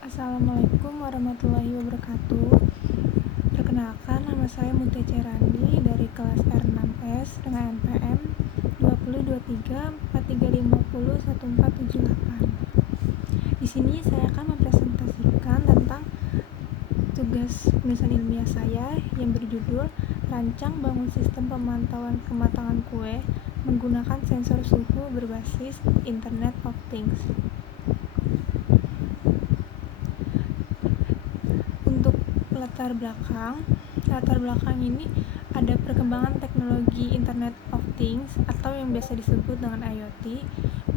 Assalamualaikum warahmatullahi wabarakatuh. Perkenalkan, nama saya Mutia Cerani dari kelas R6S dengan NPM 202343501478. Di sini saya akan mempresentasikan tentang tugas penulisan ilmiah saya yang berjudul Rancang Bangun Sistem Pemantauan Kematangan Kue menggunakan sensor suhu berbasis Internet of Things. Untuk latar belakang ini ada perkembangan teknologi Internet of Things atau yang biasa disebut dengan IoT,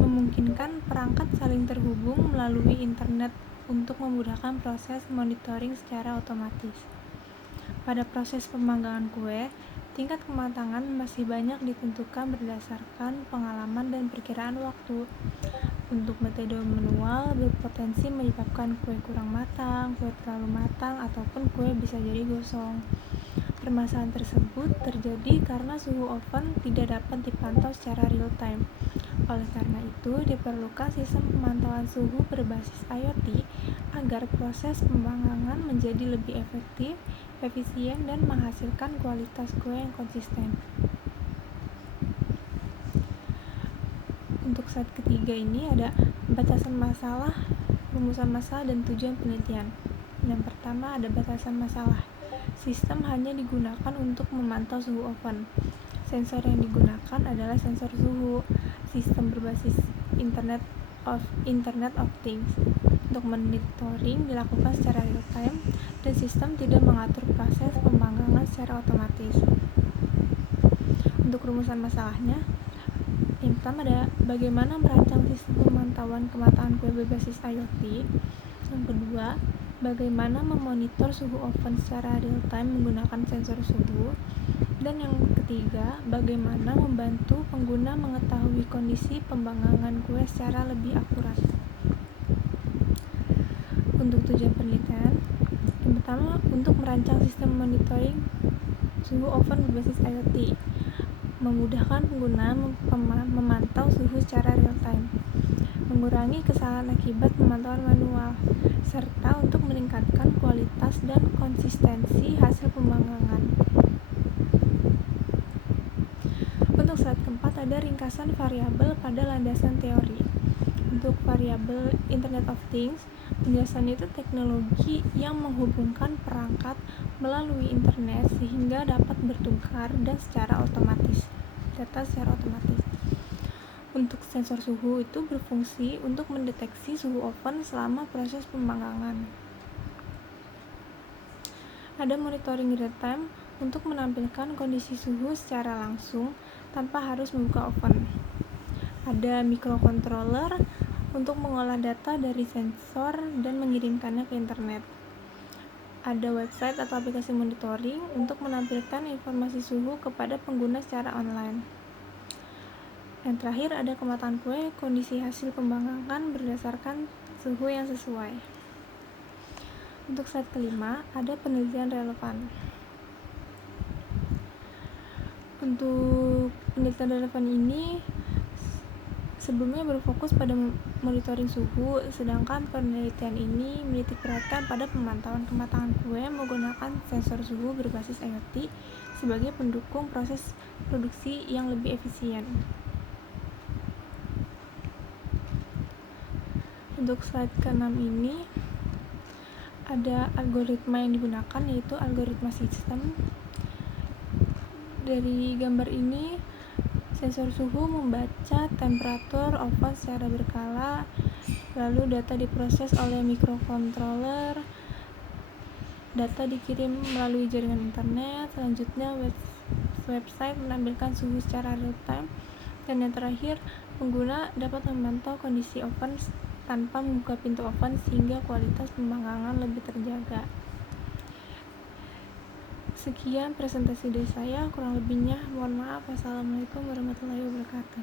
memungkinkan perangkat saling terhubung melalui internet untuk memudahkan proses monitoring secara otomatis. Pada proses pemanggangan kue, tingkat kematangan masih banyak ditentukan berdasarkan pengalaman dan perkiraan waktu. Untuk metode manual berpotensi menyebabkan kue kurang matang, kue terlalu matang, ataupun kue bisa jadi gosong. Permasalahan tersebut terjadi karena suhu oven tidak dapat dipantau secara real time. Oleh karena itu, diperlukan sistem pemantauan suhu berbasis IoT agar proses pemanggangan menjadi lebih efektif, efisien, dan menghasilkan kualitas kue yang konsisten. Untuk slide ketiga ini ada batasan masalah, rumusan masalah, dan tujuan penelitian. Yang pertama ada batasan masalah. Sistem hanya digunakan untuk memantau suhu oven. Sensor yang digunakan adalah sensor suhu. Sistem berbasis Internet of Things. Untuk monitoring dilakukan secara real time dan sistem tidak mengatur proses pemanggangan secara otomatis. Untuk rumusan masalahnya, yang pertama ada bagaimana merancang sistem pemantauan kematangan kue berbasis IoT. Yang kedua, bagaimana memonitor suhu oven secara real time menggunakan sensor suhu. Dan yang ketiga, bagaimana membantu pengguna mengetahui kondisi pemanggangan kue secara lebih akurat. Untuk tujuan penelitian, yang pertama untuk merancang sistem monitoring suhu oven berbasis IoT, memudahkan pengguna memantau suhu secara real time, mengurangi kesalahan akibat pemantauan manual, serta untuk meningkatkan kualitas dan konsistensi hasil pemanggangan. Untuk slide keempat ada ringkasan variabel pada landasan teori. Untuk variabel Internet of Things, penjelasan itu teknologi yang menghubungkan perangkat melalui internet sehingga dapat bertukar dan data secara otomatis. Untuk sensor suhu itu berfungsi untuk mendeteksi suhu oven selama proses pemanggangan. Ada monitoring real time untuk menampilkan kondisi suhu secara langsung tanpa harus membuka oven. Ada microcontroller untuk mengolah data dari sensor dan mengirimkannya ke internet. Ada website atau aplikasi monitoring untuk menampilkan informasi suhu kepada pengguna secara online. Yang terakhir ada kematangan kue, kondisi hasil pemanggangan berdasarkan suhu yang sesuai. Untuk slide kelima ada penelitian relevan. Untuk penelitian relevan ini sebelumnya berfokus pada monitoring suhu, sedangkan penelitian ini menitik beratkan pada pemantauan kematangan kue menggunakan sensor suhu berbasis IoT sebagai pendukung proses produksi yang lebih efisien. Untuk slide ke-6 ini ada algoritma yang digunakan, yaitu algoritma sistem. Dari gambar ini sensor suhu membaca temperatur oven secara berkala, lalu data diproses oleh microcontroller, data dikirim melalui jaringan internet, selanjutnya website menampilkan suhu secara real time, dan yang terakhir pengguna dapat memantau kondisi oven tanpa membuka pintu oven sehingga kualitas pemanggangan lebih terjaga. Sekian presentasi dari saya, kurang lebihnya mohon maaf. Wassalamualaikum warahmatullahi wabarakatuh.